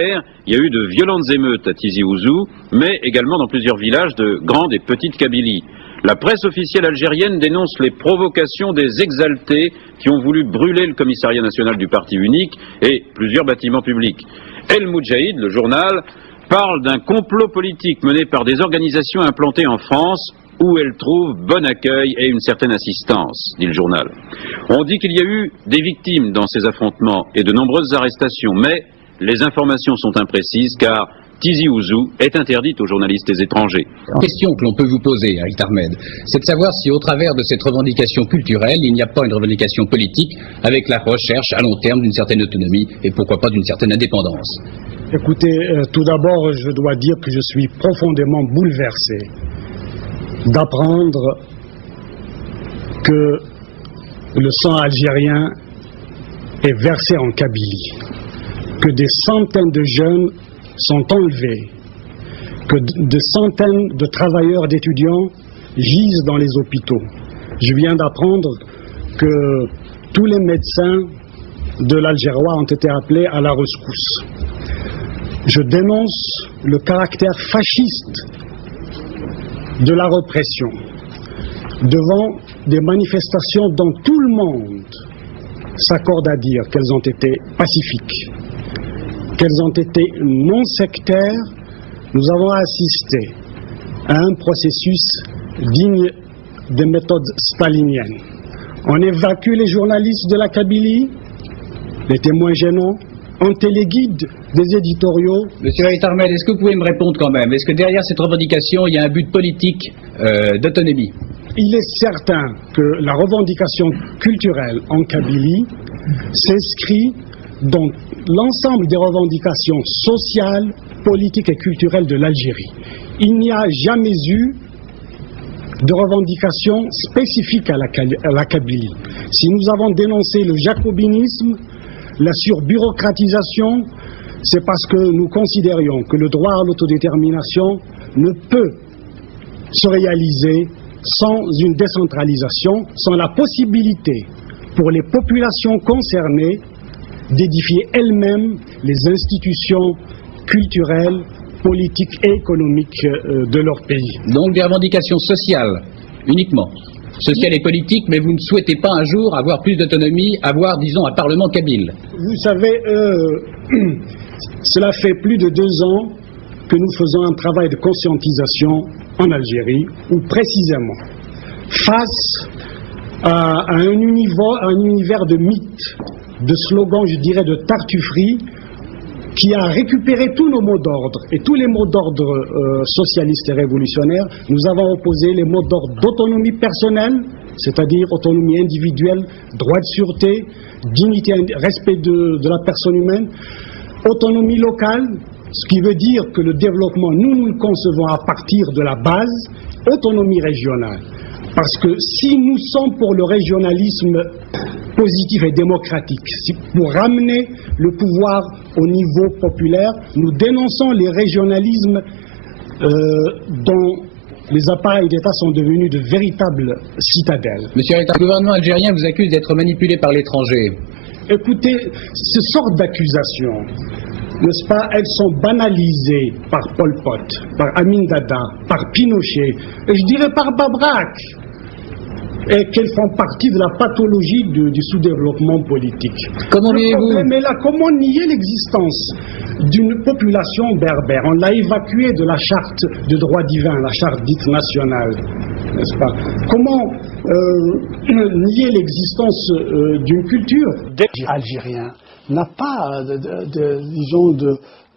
Il y a eu de violentes émeutes à Tizi Ouzou, mais également dans plusieurs villages de grande et petite Kabylie. La presse officielle algérienne dénonce les provocations des exaltés qui ont voulu brûler le commissariat national du parti unique et plusieurs bâtiments publics. El Moudjahid, le journal, parle d'un complot politique mené par des organisations implantées en France où elles trouvent bon accueil et une certaine assistance, dit le journal. On dit qu'il y a eu des victimes dans ces affrontements et de nombreuses arrestations, mais les informations sont imprécises car Tizi Ouzou est interdite aux journalistes étrangers. La question que l'on peut vous poser, Eric Ahmed, c'est de savoir si au travers de cette revendication culturelle, il n'y a pas une revendication politique avec la recherche à long terme d'une certaine autonomie et pourquoi pas d'une certaine indépendance. Écoutez, tout d'abord, je dois dire que je suis profondément bouleversé d'apprendre que le sang algérien est versé en Kabylie, que des centaines de jeunes sont enlevés, que des centaines de travailleurs, d'étudiants gisent dans les hôpitaux. Je viens d'apprendre que tous les médecins de l'Algérois ont été appelés à la rescousse. Je dénonce le caractère fasciste de la répression devant des manifestations dont tout le monde s'accorde à dire qu'elles ont été pacifiques, qu'elles ont été non sectaires. Nous avons assisté à un processus digne des méthodes staliniennes. On évacue les journalistes de la Kabylie, les témoins gênants, en téléguide des éditoriaux. Monsieur Ahmed, est-ce que vous pouvez me répondre quand même? Est-ce que derrière cette revendication, il y a un but politique d'autonomie? Il est certain que la revendication culturelle en Kabylie s'inscrit dans l'ensemble des revendications sociales, politiques et culturelles de l'Algérie. Il n'y a jamais eu de revendication spécifique à la Kabylie. Si nous avons dénoncé le jacobinisme, la surbureaucratisation, c'est parce que nous considérions que le droit à l'autodétermination ne peut se réaliser sans une décentralisation, sans la possibilité pour les populations concernées d'édifier elles-mêmes les institutions culturelles, politiques et économiques de leur pays. Donc des revendications sociales uniquement, sociales et politiques, mais vous ne souhaitez pas un jour avoir plus d'autonomie, avoir, disons, un parlement kabyle? Vous savez, cela fait plus de 2 ans que nous faisons un travail de conscientisation en Algérie, où précisément, face à un univers de mythes, de slogans, je dirais, de tartufferie, qui a récupéré tous nos mots d'ordre et tous les mots d'ordre socialistes et révolutionnaires, nous avons opposé les mots d'ordre d'autonomie personnelle, c'est-à-dire autonomie individuelle, droit de sûreté, dignité, respect de la personne humaine, autonomie locale, ce qui veut dire que le développement, nous le concevons à partir de la base, autonomie régionale. Parce que si nous sommes pour le régionalisme positif et démocratique, pour ramener le pouvoir au niveau populaire, nous dénonçons les régionalismes dont les appareils d'État sont devenus de véritables citadelles. Monsieur le gouvernement algérien vous accuse d'être manipulé par l'étranger. Écoutez, ce sorte d'accusations, n'est-ce pas, elles sont banalisées par Pol Pot, par Amin Dada, par Pinochet, et je dirais par Babrak, et qu'elles font partie de la pathologie du sous-développement politique. Comment le problème est là, comment nier l'existence d'une population berbère? On l'a évacuée de la charte de droit divin, la charte dite nationale, n'est-ce pas? Comment nier l'existence d'une culture? Algérien n'a pas, disons,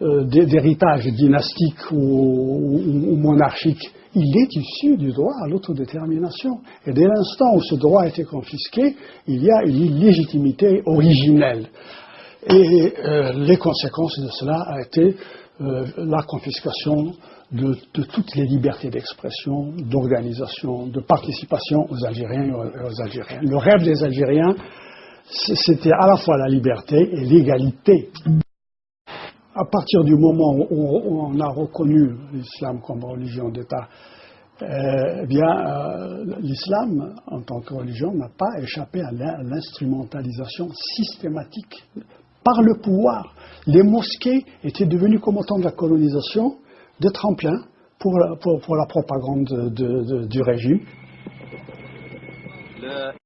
d'héritage dynastique ou monarchique. Il est issu du droit à l'autodétermination. Et dès l'instant où ce droit a été confisqué, il y a une illégitimité originelle. Et les conséquences de cela a été la confiscation de toutes les libertés d'expression, d'organisation, de participation aux Algériens et aux Algériennes. Le rêve des Algériens, c'était à la fois la liberté et l'égalité. À partir du moment où on a reconnu l'islam comme religion d'État, l'islam, en tant que religion, n'a pas échappé à l'instrumentalisation systématique par le pouvoir. Les mosquées étaient devenues, comme au temps de la colonisation, des tremplins pour la propagande du régime.